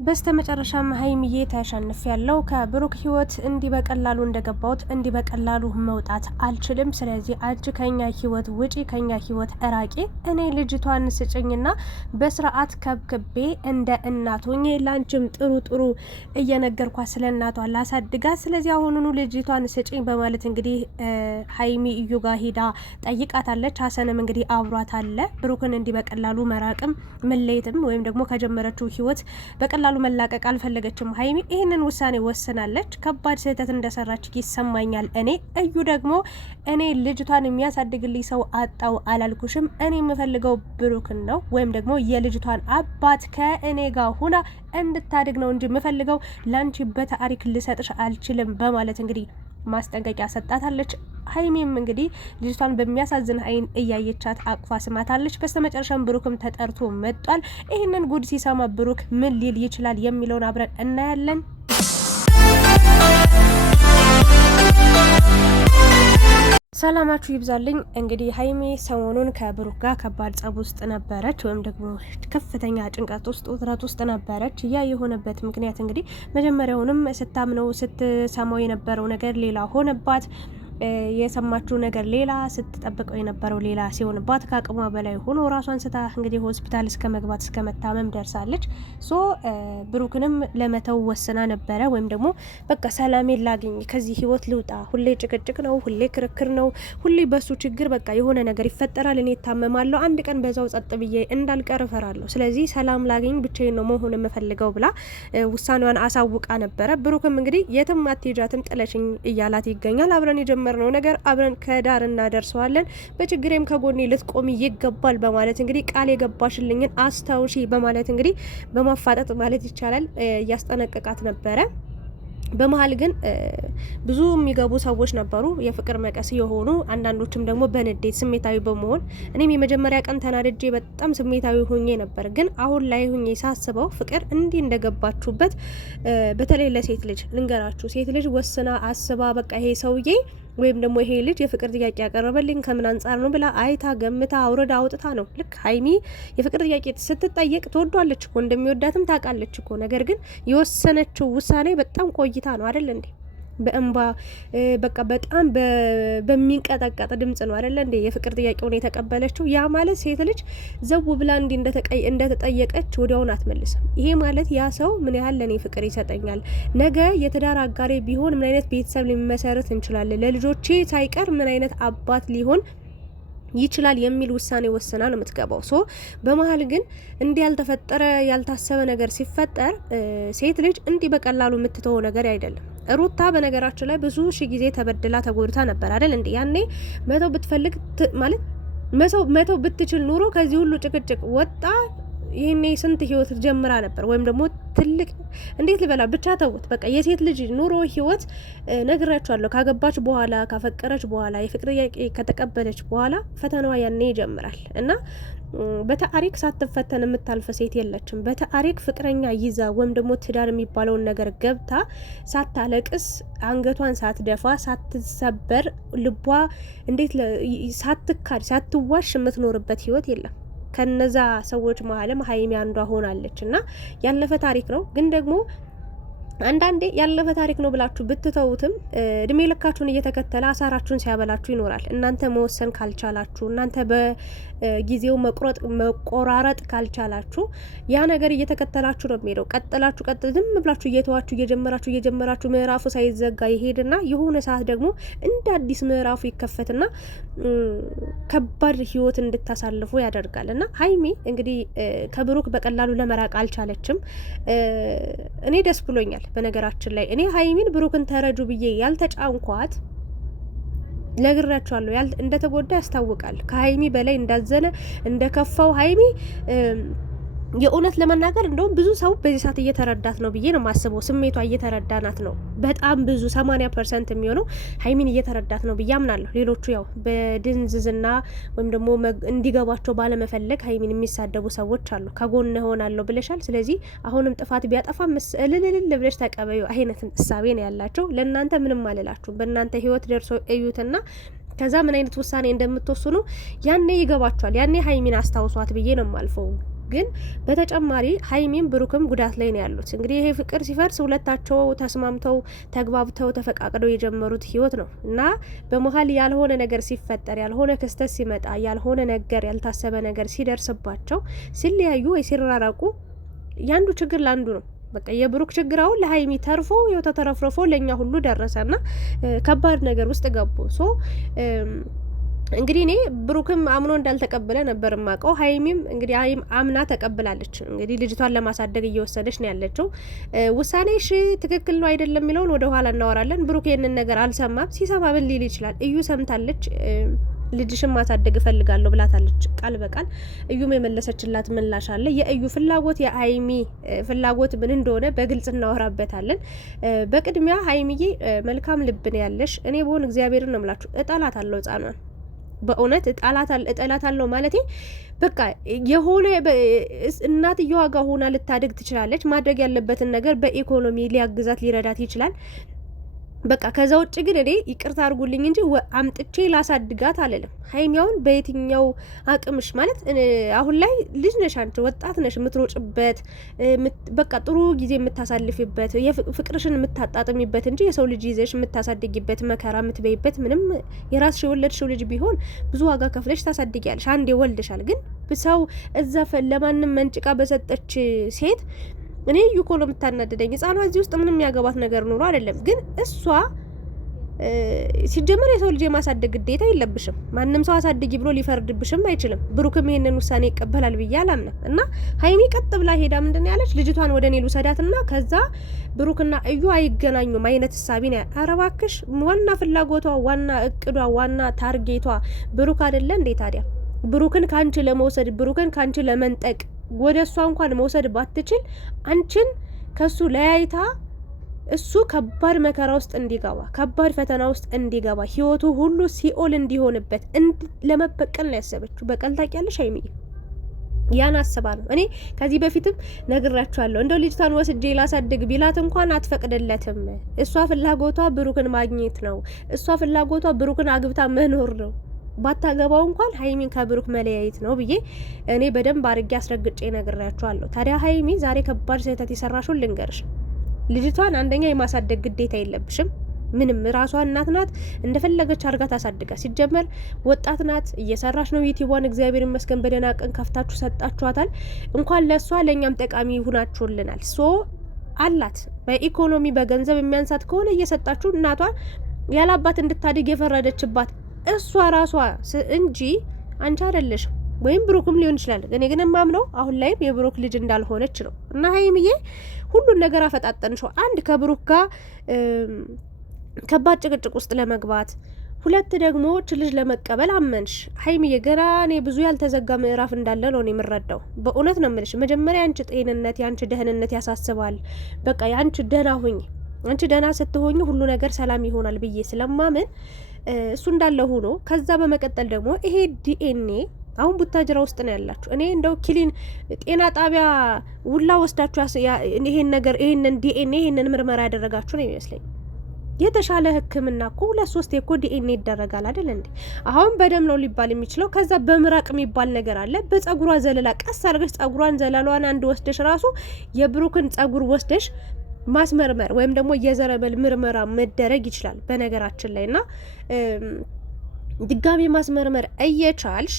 በስተመጨረሻም ሀይሚዬ ተሸንፍ ያለው ከብሩክ ህይወት እንዲህ በቀላሉ እንደገባሁት እንዲህ በቀላሉ መውጣት አልችልም። ስለዚህ አንቺ ከኛ ህይወት ውጪ፣ ከኛ ህይወት እራቂ። እኔ ልጅቷን ስጭኝና በስርዓት ከብክቤ እንደ እናት ሆኜ ላንቺም ጥሩ ጥሩ እየነገርኳ ስለ እናቷ ላሳድጋት። ስለዚህ አሁኑኑ ልጅቷን ስጭኝ በማለት እንግዲህ ሀይሚ እዩ ጋር ሂዳ ጠይቃታለች። ሀሰንም እንግዲህ አብሯት አለ። ብሩክን እንዲህ በቀላሉ መራቅም መለየትም ወይም ደግሞ ከጀመረችው ህይወት በቀላሉ መላቀቅ አልፈለገችም። ሀይሚ ይህንን ውሳኔ ወስናለች። ከባድ ስህተት እንደሰራች ይሰማኛል። እዩ ደግሞ እኔ ልጅቷን የሚያሳድግልኝ ሰው አጣው አላልኩሽም። እኔ የምፈልገው ብሩክን ነው፣ ወይም ደግሞ የልጅቷን አባት ከእኔ ጋር ሁና እንድታድግ ነው እንጂ የምፈልገው ላንቺ በታሪክ ልሰጥሽ አልችልም በማለት እንግዲህ ማስጠንቀቂያ ሰጣታለች። ሀይሚም እንግዲህ ልጅቷን በሚያሳዝን አይን እያየቻት አቅፋ ስማታለች። በስተመጨረሻም ብሩክም ተጠርቶ መጧል። ይህንን ጉድ ሲሰማ ብሩክ ምን ሊል ይችላል የሚለውን አብረን እናያለን። ሰላማችሁ ይብዛልኝ። እንግዲህ ሀይሚ ሰሞኑን ከብሩክ ጋር ከባድ ጸብ ውስጥ ነበረች፣ ወይም ደግሞ ከፍተኛ ጭንቀት ውስጥ ውጥረት ውስጥ ነበረች። ያ የሆነበት ምክንያት እንግዲህ መጀመሪያውንም ስታምነው ስትሰማው የነበረው ነገር ሌላ ሆነባት። የሰማችው ነገር ሌላ፣ ስትጠብቀው የነበረው ሌላ ሲሆንባት ከአቅሟ በላይ ሆኖ ራሷን ስታ እንግዲህ ሆስፒታል እስከ መግባት እስከ መታመም ደርሳለች። ብሩክንም ለመተው ወስና ነበረ። ወይም ደግሞ በቃ ሰላሜን ላግኝ፣ ከዚህ ህይወት ልውጣ፣ ሁሌ ጭቅጭቅ ነው፣ ሁሌ ክርክር ነው፣ ሁሌ በሱ ችግር በቃ የሆነ ነገር ይፈጠራል፣ እኔ እታመማለሁ፣ አንድ ቀን በዛው ጸጥ ብዬ እንዳልቀር እፈራለሁ፣ ስለዚህ ሰላም ላግኝ፣ ብቻዬን ነው መሆን የምፈልገው ብላ ውሳኔዋን አሳውቃ ነበረ። ብሩክም እንግዲህ የትም አትሄጃትም ጥለሽኝ እያላት ይገኛል። አብረን የጀመርነው ነገር አብረን ከዳር እናደርሰዋለን፣ በችግሬም ከጎኔ ልትቆሚ ይገባል በማለት እንግዲህ ቃል የገባሽልኝን አስታውሺ በማለት እንግዲህ በማፋጠጥ ማለት ይቻላል እያስጠነቀቃት ነበረ። በመሀል ግን ብዙ የሚገቡ ሰዎች ነበሩ፣ የፍቅር መቀስ የሆኑ አንዳንዶችም ደግሞ በንዴት ስሜታዊ በመሆን እኔም የመጀመሪያ ቀን ተናድጄ በጣም ስሜታዊ ሆኜ ነበር። ግን አሁን ላይ ሆኜ ሳስበው ፍቅር እንዲህ እንደገባችሁበት በተለይ ለሴት ልጅ ልንገራችሁ፣ ሴት ልጅ ወስና አስባ በቃ ይሄ ሰውዬ ወይም ደግሞ ይሄ ልጅ የፍቅር ጥያቄ ያቀረበልኝ ከምን አንጻር ነው ብላ አይታ ገምታ አውረዳ አውጥታ ነው። ልክ ሀይሚ የፍቅር ጥያቄ ስትጠየቅ ትወዷለች እኮ እንደሚወዳትም ታውቃለች እኮ። ነገር ግን የወሰነችው ውሳኔ በጣም ቆይታ ነው አይደል እንዴ? በእንባ በቃ በጣም በሚንቀጠቀጥ ድምጽ ነው አይደለ እንዴ የፍቅር ጥያቄውን የተቀበለችው። ያ ማለት ሴት ልጅ ዘው ብላ እንዲ እንደተጠየቀች ወዲያውን አትመልስም። ይሄ ማለት ያ ሰው ምን ያህል ለኔ ፍቅር ይሰጠኛል፣ ነገ የትዳር አጋሬ ቢሆን ምን አይነት ቤተሰብ ሊመሰረት እንችላለን፣ ለልጆቼ ሳይቀር ምን አይነት አባት ሊሆን ይችላል የሚል ውሳኔ ወስና ነው የምትገባው። በመሀል ግን እንዲህ ያልተፈጠረ ያልታሰበ ነገር ሲፈጠር ሴት ልጅ እንዲህ በቀላሉ የምትተው ነገር አይደለም። ሩታ በነገራችን ላይ ብዙ ሺ ጊዜ ተበድላ ተጎድታ ነበር አይደል እንዴ? ያኔ መተው ብትፈልግ ማለት መተው ብትችል ኑሮ ከዚህ ሁሉ ጭቅጭቅ ወጣ ይሄኔ ስንት ህይወት ጀምራ ነበር። ወይም ደግሞ ትልቅ እንዴት ልበላ ብቻ ተውት በቃ የሴት ልጅ ኑሮ ህይወት ነግራችኋለሁ። ካገባች በኋላ ካፈቀረች በኋላ የፍቅር ጥያቄ ከተቀበለች በኋላ ፈተናዋ ያኔ ይጀምራል እና በታሪክ ሳትፈተን የምታልፈ ሴት የለችም። በታሪክ ፍቅረኛ ይዛ ወይም ደግሞ ትዳር የሚባለውን ነገር ገብታ ሳታለቅስ አንገቷን ሳትደፋ ሳትሰበር ልቧ እንዴት ሳትካድ ሳትዋሽ የምትኖርበት ህይወት የለም። ከነዛ ሰዎች መሀልም ሀይሚ አንዷ ሆናለች እና ያለፈ ታሪክ ነው። ግን ደግሞ አንዳንዴ ያለፈ ታሪክ ነው ብላችሁ ብትተውትም እድሜ ልካችሁን እየተከተለ አሳራችሁን ሲያበላችሁ ይኖራል። እናንተ መወሰን ካልቻላችሁ፣ እናንተ በጊዜው መቆራረጥ ካልቻላችሁ ያ ነገር እየተከተላችሁ ነው የሚሄደው። ቀጥላችሁ ዝም ብላችሁ እየጀመራችሁ ምዕራፉ ሳይዘጋ ይሄድና የሆነ ሰዓት ደግሞ እንደ አዲስ ምዕራፉ ይከፈትና ከባድ ህይወት እንድታሳልፉ ያደርጋል። እና ሀይሚ እንግዲህ ከብሩክ በቀላሉ ለመራቅ አልቻለችም። እኔ ደስ ብሎኛል። በነገራችን ላይ እኔ ሀይሚን ብሩክን ተረጁ ብዬ ያልተጫንኳት ነግራችኋለሁ። እንደተጎዳ ያስታውቃል። ከሀይሚ በላይ እንዳዘነ እንደከፋው ሀይሚ የእውነት ለመናገር እንደውም ብዙ ሰው በዚህ ሰዓት እየተረዳት ነው ብዬ ነው ማስበው። ስሜቷ እየተረዳናት ነው። በጣም ብዙ 80% የሚሆነው ሀይሚን እየተረዳት ነው ብዬ አምናለሁ። ሌሎቹ ያው በድንዝዝና ወይም ደግሞ እንዲገባቸው ባለመፈለግ ሀይሚን የሚሳደቡ ሰዎች አሉ። ከጎን ሆናለሁ ብለሻል፣ ስለዚህ አሁንም ጥፋት ቢያጠፋ እልልልል ብለሽ ተቀበዩ አይነት እሳቤ ነው ያላቸው። ለእናንተ ምንም አልላችሁም። በእናንተ ህይወት ደርሶ እዩትና ከዛ ምን አይነት ውሳኔ እንደምትወስኑ ያኔ ይገባችኋል። ያኔ ሀይሚን አስታውሷት ብዬ ነው የማልፈው። ግን በተጨማሪ ሀይሚም ብሩክም ጉዳት ላይ ነው ያሉት። እንግዲህ ይሄ ፍቅር ሲፈርስ ሁለታቸው ተስማምተው ተግባብተው ተፈቃቅደው የጀመሩት ህይወት ነው እና በመሀል ያልሆነ ነገር ሲፈጠር፣ ያልሆነ ክስተት ሲመጣ፣ ያልሆነ ነገር ያልታሰበ ነገር ሲደርስባቸው ሲለያዩ ወይ ሲራራቁ ያንዱ ችግር ለአንዱ ነው። በቃ የብሩክ ችግር አሁን ለሀይሚ ተርፎ ያው ተተረፍርፎ ለኛ ሁሉ ደረሰና ከባድ ነገር ውስጥ ገቡ። ሶ እንግዲህ እኔ ብሩክም አምኖ እንዳልተቀበለ ነበር ማቀው። ሀይሚም እንግዲህ አምና ተቀብላለች። እንግዲህ ልጅቷን ለማሳደግ እየወሰደች ነው ያለችው። ውሳኔሽ ትክክል ነው አይደለም የሚለውን ወደ ኋላ እናወራለን። ብሩክ ይሄንን ነገር አልሰማም። ሲሰማ ምን ሊል ይችላል? እዩ ሰምታለች። ልጅሽን ማሳደግ እፈልጋለሁ ብላታለች ቃል በቃል። እዩም የመለሰችላት ምላሽ አለ። የእዩ ፍላጎት የሀይሚ ፍላጎት ምን እንደሆነ በግልጽ እናወራበታለን። በቅድሚያ ሀይሚዬ መልካም ልብ ነው ያለሽ። እኔ በሆን እግዚአብሔርን ነው የምላችሁ እጠላታለሁ ህጻኗን በእውነት እጠላታለሁ ማለቴ በቃ የሆነ እናትየዋ ጋር ሆና ልታድግ ትችላለች። ማድረግ ያለበትን ነገር በኢኮኖሚ ሊያግዛት ሊረዳት ይችላል። በቃ ከዛ ውጭ ግን እኔ ይቅርታ አድርጉልኝ እንጂ አምጥቼ ላሳድጋት አለለም። ሀይሚያውን በየትኛው አቅምሽ ማለት አሁን ላይ ልጅ ነሽ አንቺ፣ ወጣት ነሽ፣ የምትሮጭበት በቃ ጥሩ ጊዜ የምታሳልፊበት ፍቅርሽን የምታጣጥሚበት እንጂ የሰው ልጅ ይዘሽ የምታሳድጊበት መከራ የምትበይበት ምንም የራስሽ የወለድሽው ልጅ ቢሆን ብዙ ዋጋ ከፍለሽ ታሳድጊያለሽ። አንዴ ወልደሻል። ግን ሰው እዛ ለማንም መንጭቃ በሰጠች ሴት እኔ እኮ ነው የምታናደደኝ። ህጻኗ እዚህ ውስጥ ምንም ያገባት ነገር ኖሮ አይደለም። ግን እሷ ሲጀመር የሰው ልጅ የማሳደግ ግዴታ የለብሽም። ማንም ሰው አሳድጊ ብሎ ሊፈርድብሽም አይችልም። ብሩክም ይሄንን ውሳኔ ይቀበላል ብዬ አላምንም። እና ሀይሚ ቀጥ ብላ ሄዳ ምንድን ነው ያለች? ልጅቷን ወደ እኔ ልውሰዳትና ከዛ ብሩክና እዩ አይገናኙም አይነት እሳቢ ነው። ኧረ እባክሽ ዋና ፍላጎቷ፣ ዋና እቅዷ፣ ዋና ታርጌቷ ብሩክ አይደለ እንዴ? ታዲያ ብሩክን ካንቺ ለመውሰድ ብሩክን ካንቺ ለመንጠቅ ወደ እሷ እንኳን መውሰድ ባትችል አንቺን ከሱ ለያይታ እሱ ከባድ መከራ ውስጥ እንዲገባ ከባድ ፈተና ውስጥ እንዲገባ ህይወቱ ሁሉ ሲኦል እንዲሆንበት ለመበቀል ነው ያሰበችው። በቀል ታውቂያለሽ ሀይሚዬ፣ ያን አስባ ነው። እኔ ከዚህ በፊትም ነግራችኋለሁ። እንደው ልጅቷን ወስጄ ላሳድግ ቢላት እንኳን አትፈቅድለትም። እሷ ፍላጎቷ ብሩክን ማግኘት ነው። እሷ ፍላጎቷ ብሩክን አግብታ መኖር ነው። ባታገባው እንኳን ሀይሚን ከብሩክ መለያየት ነው ብዬ እኔ በደንብ አድርጌ አስረግጬ ነግሬያቸዋለሁ። ታዲያ ሀይሚ ዛሬ ከባድ ስህተት የሰራሽውን ልንገርሽ። ልጅቷን አንደኛ የማሳደግ ግዴታ የለብሽም። ምንም ራሷ እናት ናት፣ እንደፈለገች አርጋ ታሳድጋ። ሲጀመር ወጣት ናት፣ እየሰራች ነው ዩቲዩቧን። እግዚአብሔር ይመስገን በደህና ቀን ከፍታችሁ ሰጣችኋታል። እንኳን ለእሷ ለእኛም ጠቃሚ ሁናችሁልናል። ሶ አላት በኢኮኖሚ በገንዘብ የሚያንሳት ከሆነ እየሰጣችሁ እናቷን ያላባት እንድታድግ የፈረደችባት እሷ ራሷ እንጂ አንቺ አይደለሽም። ወይም ብሩክም ሊሆን ይችላል። እኔ ግን የማምነው አሁን ላይም የብሩክ ልጅ እንዳልሆነች ነው። እና ሀይሚዬ ሁሉን ነገር አፈጣጠንሽው። አንድ ከብሩክ ጋር ከባድ ጭቅጭቅ ውስጥ ለመግባት፣ ሁለት ደግሞ ልጅ ለመቀበል አመንሽ። ሀይሚዬ ገና እኔ ብዙ ያልተዘጋ ምዕራፍ እንዳለ ነው የምረዳው። በእውነት ነው የምልሽ። መጀመሪያ ያንቺ ጤንነት ያንቺ ደህንነት ያሳስባል። በቃ ያንቺ ደህና ሁኝ። አንቺ ደህና ስትሆኝ ሁሉ ነገር ሰላም ይሆናል ብዬ ስለማምን እሱ እንዳለ ሆኖ ከዛ በመቀጠል ደግሞ ይሄ ዲኤንኤ አሁን ቡታጅራ ውስጥ ነው ያላችሁ። እኔ እንደው ክሊን ጤና ጣቢያ ውላ ወስዳችሁ ይሄን ነገር ይሄንን ዲኤንኤ ይሄንን ምርመራ ያደረጋችሁ ነው ይመስለኝ። የተሻለ ሕክምና እኮ 2-3 እኮ ዲኤንኤ ይደረጋል አይደል እንዴ? አሁን በደም ነው ሊባል የሚችለው። ከዛ በምራቅ የሚባል ነገር አለ። በጸጉሯ ዘለላ ቀስ አድርገሽ ጸጉሯን ዘለሏን አንድ ወስደሽ ራሱ የብሩክን ጸጉር ወስደሽ ማስመርመር ወይም ደግሞ የዘረመል ምርመራ መደረግ ይችላል በነገራችን ላይ። እና ድጋሚ ማስመርመር እየቻልሽ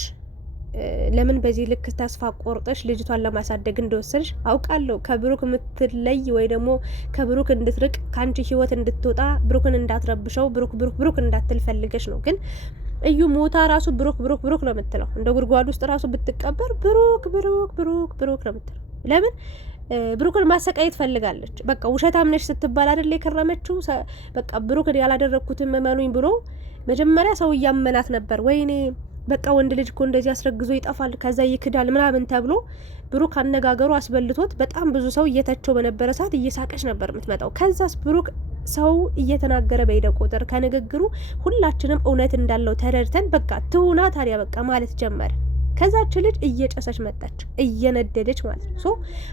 ለምን በዚህ ልክ ተስፋ ቆርጠሽ ልጅቷን ለማሳደግ እንደወሰንሽ አውቃለሁ። ከብሩክ የምትለይ ወይ ደግሞ ከብሩክ እንድትርቅ ካንቺ ህይወት እንድትወጣ ብሩክን እንዳትረብሸው ብሩክ እንዳትልፈልገሽ ነው። ግን እዩ ሞታ ራሱ ብሩክ ነው የምትለው። እንደ ጉድጓድ ውስጥ ራሱ ብትቀበር ብሩክ ነው የምትለው። ለምን ብሩክን ማሰቃየት ፈልጋለች። በቃ ውሸታም ነሽ ስትባል አይደል የከረመችው። በቃ ብሩክን ያላደረኩትን መመኑኝ ብሎ መጀመሪያ ሰው እያመናት ነበር። ወይኔ በቃ ወንድ ልጅ እኮ እንደዚህ አስረግዞ ይጠፋል፣ ከዛ ይክዳል ምናምን ተብሎ ብሩክ አነጋገሩ አስበልቶት በጣም ብዙ ሰው እየተቸው በነበረ ሰዓት እየሳቀች ነበር የምትመጣው። ከዛስ ብሩክ ሰው እየተናገረ በሄደ ቁጥር ከንግግሩ ሁላችንም እውነት እንዳለው ተረድተን በቃ ትሁና ታዲያ በቃ ማለት ጀመረ። ከዛች ልጅ እየጨሰች መጣች፣ እየነደደች ማለት ነው። ሶ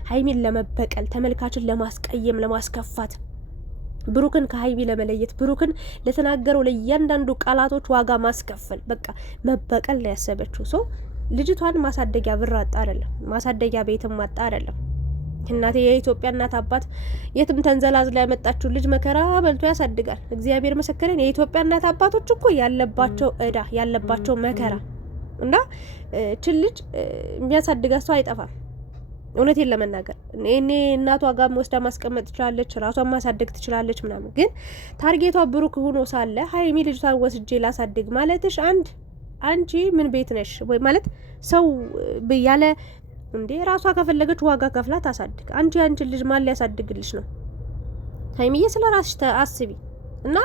ሀይሚን ለመበቀል ተመልካችን ለማስቀየም ለማስከፋት ብሩክን ከሀይሚ ለመለየት ብሩክን ለተናገረው ለእያንዳንዱ ቃላቶች ዋጋ ማስከፈል በቃ መበቀል ነው ያሰበችው። ሶ ልጅቷን ማሳደጊያ ብር አጣ አይደለም፣ ማሳደጊያ ቤትም አጣ አይደለም። እናቴ የኢትዮጵያ እናት አባት የትም ተንዘላዝላ ያመጣችው ልጅ መከራ በልቶ ያሳድጋል። እግዚአብሔር መሰከረን። የኢትዮጵያ እናት አባቶች እኮ ያለባቸው እዳ ያለባቸው መከራ እና እችን ልጅ የሚያሳድጋት ሰው አይጠፋም። እውነቴን ለመናገር እኔ እናቷ ጋር ወስዳ ማስቀመጥ ትችላለች፣ ራሷን ማሳደግ ትችላለች ምናምን። ግን ታርጌቷ ብሩክ ሆኖ ሳለ ሀይሚ ልጅቷን ወስጄ ላሳድግ ማለትሽ አንቺ ምን ቤት ነሽ ወይ ማለት ሰው ያለ እንዴ? ራሷ ከፈለገች ዋጋ ከፍላ ታሳድግ። አንቺን ልጅ ማን ሊያሳድግልሽ ነው? ሀይሚዬ ስለ ራስሽ አስቢ እና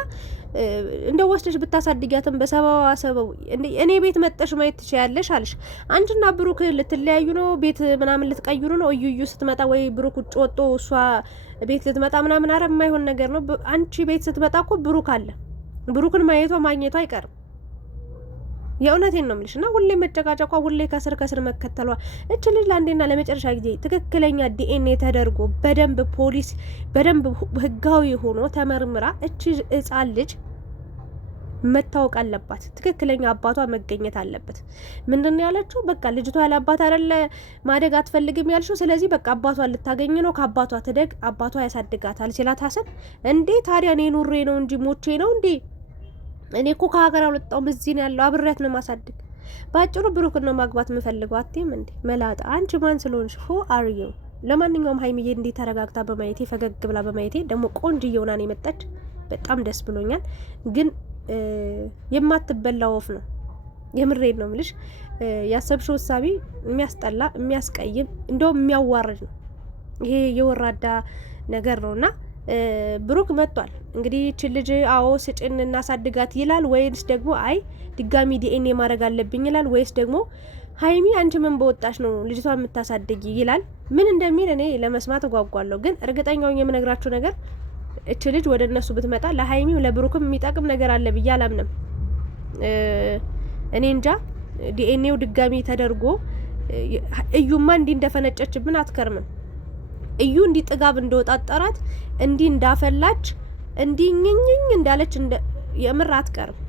እንደ ወስደሽ ብታሳድጊያትም በሰበው እኔ ቤት መጠሽ ማየት ትችያለሽ አለሽ። አንቺና ብሩክ ልትለያዩ ነው? ቤት ምናምን ልትቀይሩ ነው? እዩ ስትመጣ ወይ ብሩክ ውጭ ወጦ እሷ ቤት ልትመጣ ምናምን፣ አረ የማይሆን ነገር ነው። አንቺ ቤት ስትመጣ እኮ ብሩክ አለ። ብሩክን ማግኘቷ አይቀርም። የእውነቴን ነው የምልሽ። እና ሁሌ መጨቃጨቋ፣ ሁሌ ከስር መከተሏ፣ እች ልጅ ለአንዴና ለመጨረሻ ጊዜ ትክክለኛ ዲኤንኤ ተደርጎ በደንብ ፖሊስ በደንብ ህጋዊ ሆኖ ተመርምራ እች ህጻን ልጅ መታወቅ አለባት። ትክክለኛ አባቷ መገኘት አለበት። ምንድን ነው ያለችው? በቃ ልጅቷ ያለ አባት አይደለ ማደግ አትፈልግም ያልሽው፣ ስለዚህ በቃ አባቷ ልታገኝ ነው፣ ከአባቷ ትደግ፣ አባቷ ያሳድጋታል ሲላት ሀሰን፣ እንዴ ታዲያ እኔ ኑሬ ነው እንጂ ሞቼ ነው እንዴ? እኔ እኮ ከሀገር አልወጣሁም፣ እዚህ ነው ያለው፣ አብሬያት ነው ማሳድግ። ባጭሩ ብሩክን ነው ማግባት የምፈልገው። አትይም እንዴ መላጣ? አንቺ ማን ስለሆንሽ? ሆ አርዩ። ለማንኛውም ሀይሚዬ እንዲህ ተረጋግታ በማየቴ ፈገግ ብላ በማየቴ ደግሞ ቆንጅዬ ሆና ነው የመጣች። በጣም ደስ ብሎኛል። ግን የማትበላ ወፍ ነው። የምሬድ ነው ምልሽ። ያሰብሽው ውሳቤ የሚያስጠላ የሚያስቀይም እንደውም የሚያዋርድ ነው። ይሄ የወራዳ ነገር ነውና ብሩክ መጥቷል። እንግዲህ እቺ ልጅ አዎ ስጭን እናሳድጋት ይላል ወይስ ደግሞ አይ ድጋሚ ዲኤንኤ ማድረግ አለብኝ ይላል ወይስ ደግሞ ሀይሚ አንቺ ምን በወጣሽ ነው ልጅቷን የምታሳድጊ ይላል። ምን እንደሚል እኔ ለመስማት እጓጓለሁ። ግን እርግጠኛው የምነግራችሁ ነገር እቺ ልጅ ወደ እነሱ ብትመጣ ለሀይሚም ለብሩክም የሚጠቅም ነገር አለ ብዬ አላምንም። እኔ እንጃ ዲኤንኤው ድጋሚ ተደርጎ እዩማ እንዲህ እንደፈነጨችብን አትከርምም። እዩ እንዲህ ጥጋብ እንደወጣጠራት እንዲህ እንዳፈላች እንዲህ ኝኝኝ እንዳለች የምር አትቀርም።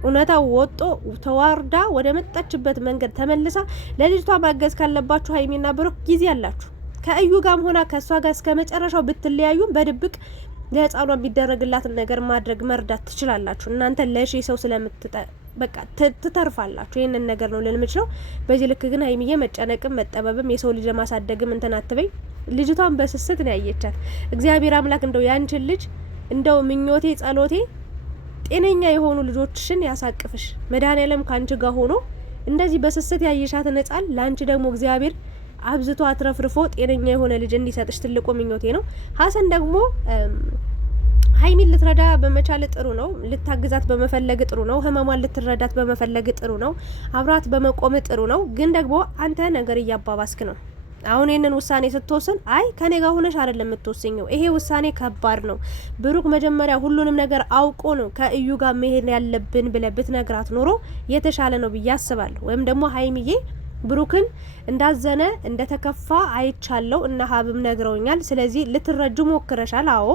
እውነታው ወጦ ተዋርዳ ወደ መጣችበት መንገድ ተመልሳ ለልጅቷ ማገዝ ካለባችሁ ሀይሚና ብሩክ ጊዜ አላችሁ። ከእዩ ጋርም ሆና ከእሷ ጋር እስከ መጨረሻው ብትለያዩም በድብቅ ለህፃኗ የሚደረግላትን ነገር ማድረግ መርዳት ትችላላችሁ። እናንተ ለሺ ሰው በቃ ትተርፋላችሁ። ይህንን ነገር ነው ልንምችለው። በዚህ ልክ ግን ሀይሚዬ መጨነቅም መጠበብም የሰው ልጅ ለማሳደግም እንትን አትበይ። ልጅቷን በስስት ነው ያየቻት። እግዚአብሔር አምላክ እንደው ያንቺን ልጅ እንደው ምኞቴ ጸሎቴ ጤነኛ የሆኑ ልጆችሽን ያሳቅፍሽ። መድኃኔዓለም ካንቺ ጋር ሆኖ እንደዚህ በስስት ያየሻትን ህጻን ላንቺ ደግሞ እግዚአብሔር አብዝቶ አትረፍርፎ ጤነኛ የሆነ ልጅ እንዲሰጥሽ ትልቁ ምኞቴ ነው። ሀሰን ደግሞ ሀይሚን ልትረዳ በመቻል ጥሩ ነው። ልታግዛት በመፈለግ ጥሩ ነው። ህመሟን ልትረዳት በመፈለግ ጥሩ ነው። አብራት በመቆም ጥሩ ነው። ግን ደግሞ አንተ ነገር እያባባስክ ነው። አሁን ይህንን ውሳኔ ስትወስን አይ ከኔ ጋር ሆነሽ አይደለም የምትወስኘው፣ ይሄ ውሳኔ ከባድ ነው። ብሩክ መጀመሪያ ሁሉንም ነገር አውቆ ነው ከእዩ ጋር መሄድ ያለብን ብለህ ብትነግራት ኖሮ የተሻለ ነው ብዬ አስባለሁ። ወይም ደግሞ ሀይሚዬ ብሩክን እንዳዘነ እንደተከፋ አይቻለው እና ሀብም ነግረውኛል። ስለዚህ ልትረጁ ሞክረሻል። አዎ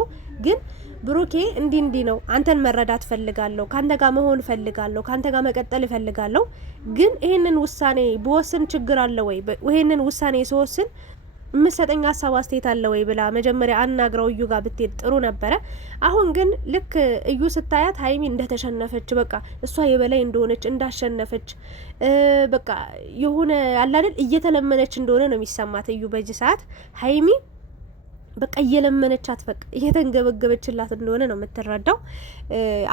ግን ብሩኬ እንዲህ ነው፣ አንተን መረዳት ፈልጋለሁ፣ ካንተ ጋር መሆን ፈልጋለሁ፣ ካንተ ጋር መቀጠል ፈልጋለሁ። ግን ይሄንን ውሳኔ በወስን ችግር አለ ወይ? ይሄንን ውሳኔ ስወስን የምትሰጠኝ ሀሳብ አስተያየት አለ ወይ ብላ መጀመሪያ አናግረው እዩ ጋር ብትሄድ ጥሩ ነበረ። አሁን ግን ልክ እዩ ስታያት ሀይሚ እንደተሸነፈች በቃ እሷ የበላይ እንደሆነች እንዳሸነፈች በቃ የሆነ አላደል እየተለመነች እንደሆነ ነው የሚሰማት እዩ በዚህ ሰዓት ሀይሚ በቃ እየለመነቻት በቃ እየተንገበገበችላት እንደሆነ ነው የምትረዳው።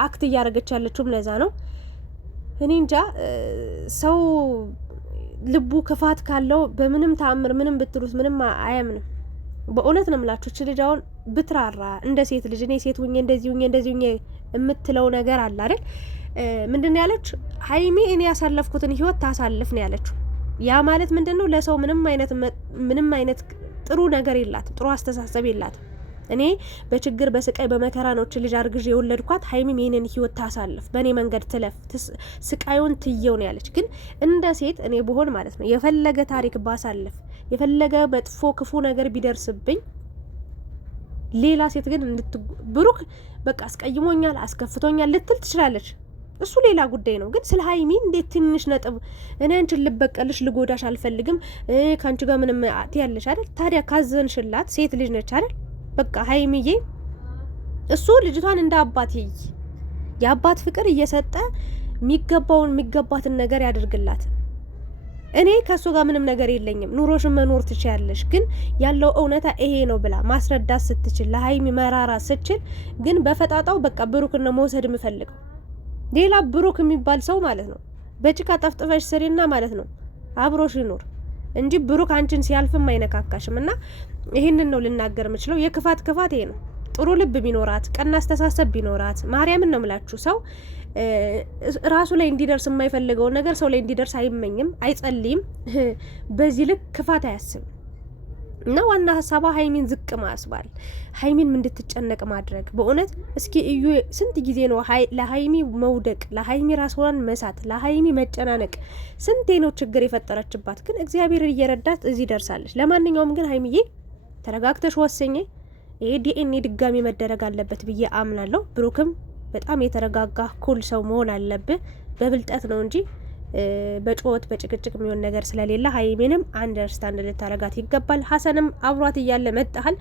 አክት እያደረገች ያለችውም ለዛ ነው። እኔ እንጃ ሰው ልቡ ክፋት ካለው በምንም ተአምር ምንም ብትሉት ምንም አያምንም። በእውነት ነው የምላችሁ። እች ልጅ አሁን ብትራራ እንደ ሴት ልጅ እኔ ሴት ሁኜ እንደዚህ ሁኜ የምትለው ነገር አለ አይደል? ምንድን ነው ያለች ሀይሚ እኔ ያሳለፍኩትን ህይወት ታሳልፍ ነው ያለችው። ያ ማለት ምንድን ነው? ለሰው ምንም አይነት ጥሩ ነገር የላትም፣ ጥሩ አስተሳሰብ የላትም። እኔ በችግር በስቃይ በመከራ ነው እች ልጅ አርግዤ የወለድኳት። ሀይሚም ይሄንን ህይወት ታሳልፍ፣ በእኔ መንገድ ትለፍ፣ ስቃዩን ትየው ነው ያለች። ግን እንደ ሴት እኔ ብሆን ማለት ነው የፈለገ ታሪክ ባሳልፍ፣ የፈለገ መጥፎ ክፉ ነገር ቢደርስብኝ፣ ሌላ ሴት ግን ብሩክ በቃ አስቀይሞኛል፣ አስከፍቶኛል ልትል ትችላለች። እሱ ሌላ ጉዳይ ነው። ግን ስለ ሀይሚ እንዴት ትንሽ ነጥብ እኔ አንቺን ልበቀልሽ ልጎዳሽ አልፈልግም ከአንቺ ጋር ምንም ያለሽ አይደል? ታዲያ ካዘንሽላት ሴት ልጅ ነች አይደል? በቃ ሀይሚዬ እሱ ልጅቷን እንደ አባት የአባት ፍቅር እየሰጠ የሚገባትን ነገር ያደርግላት። እኔ ከሱ ጋር ምንም ነገር የለኝም፣ ኑሮሽን መኖር ትችያለሽ፣ ግን ያለው እውነታ ይሄ ነው ብላ ማስረዳት ስትችል፣ ለሀይሚ መራራ ስትችል፣ ግን በፈጣጣው በቃ ብሩክን ነው መውሰድ የምፈልገው። ሌላ ብሩክ የሚባል ሰው ማለት ነው በጭቃ ጠፍጥፈሽ ስሪና ማለት ነው አብሮሽ ይኖር እንጂ ብሩክ አንቺን ሲያልፍም አይነካካሽም። እና ይሄንን ነው ልናገር የምችለው። የክፋት ክፋት ይሄ ነው። ጥሩ ልብ ቢኖራት፣ ቀና አስተሳሰብ ቢኖራት፣ ማርያምን ነው የምላችሁ ሰው ራሱ ላይ እንዲደርስ የማይፈልገውን ነገር ሰው ላይ እንዲደርስ አይመኝም፣ አይጸልይም። በዚህ ልክ ክፋት አያስብም። እና ዋና ሀሳቧ ሀይሚን ዝቅ ማስባል፣ ሀይሚን እንድትጨነቅ ማድረግ። በእውነት እስኪ እዩ፣ ስንት ጊዜ ነው ለሀይሚ መውደቅ፣ ለሀይሚ ራስዋን መሳት፣ ለሀይሚ መጨናነቅ፣ ስንቴ ነው ችግር የፈጠረችባት። ግን እግዚአብሔር እየረዳት እዚህ ደርሳለች። ለማንኛውም ግን ሀይሚዬ ተረጋግተሽ ወሰኘ። ይሄ ዲኤንኤ ድጋሚ መደረግ አለበት ብዬ አምናለሁ። ብሩክም በጣም የተረጋጋ ኩል ሰው መሆን አለብህ። በብልጠት ነው እንጂ በጩኸት በጭቅጭቅ የሚሆን ነገር ስለሌለ ሀይሜንም አንደርስታንድ ልታረጋት ይገባል። ሀሰንም አብሯት እያለ መጣሃል።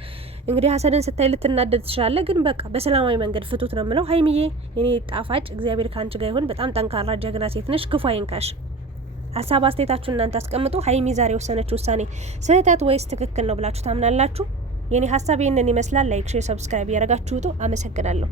እንግዲህ ሀሰንን ስታይ ልትናደድ ትችላለህ፣ ግን በቃ በሰላማዊ መንገድ ፍቱት ነው የምለው። ሀይሚዬ የኔ ጣፋጭ እግዚአብሔር ከአንቺ ጋር ይሁን። በጣም ጠንካራ ጀግና ሴት ነሽ። ክፉ አይንካሽ። ሀሳብ አስተያየታችሁን እናንተ አስቀምጡ። ሀይሚ ዛሬ የወሰነችው ውሳኔ ስህተት ወይስ ትክክል ነው ብላችሁ ታምናላችሁ? የኔ ሀሳብ ይህንን ይመስላል። ላይክ፣ ሼር፣ ሰብስክራይብ እያደረጋችሁ ውጡ። አመሰግናለሁ።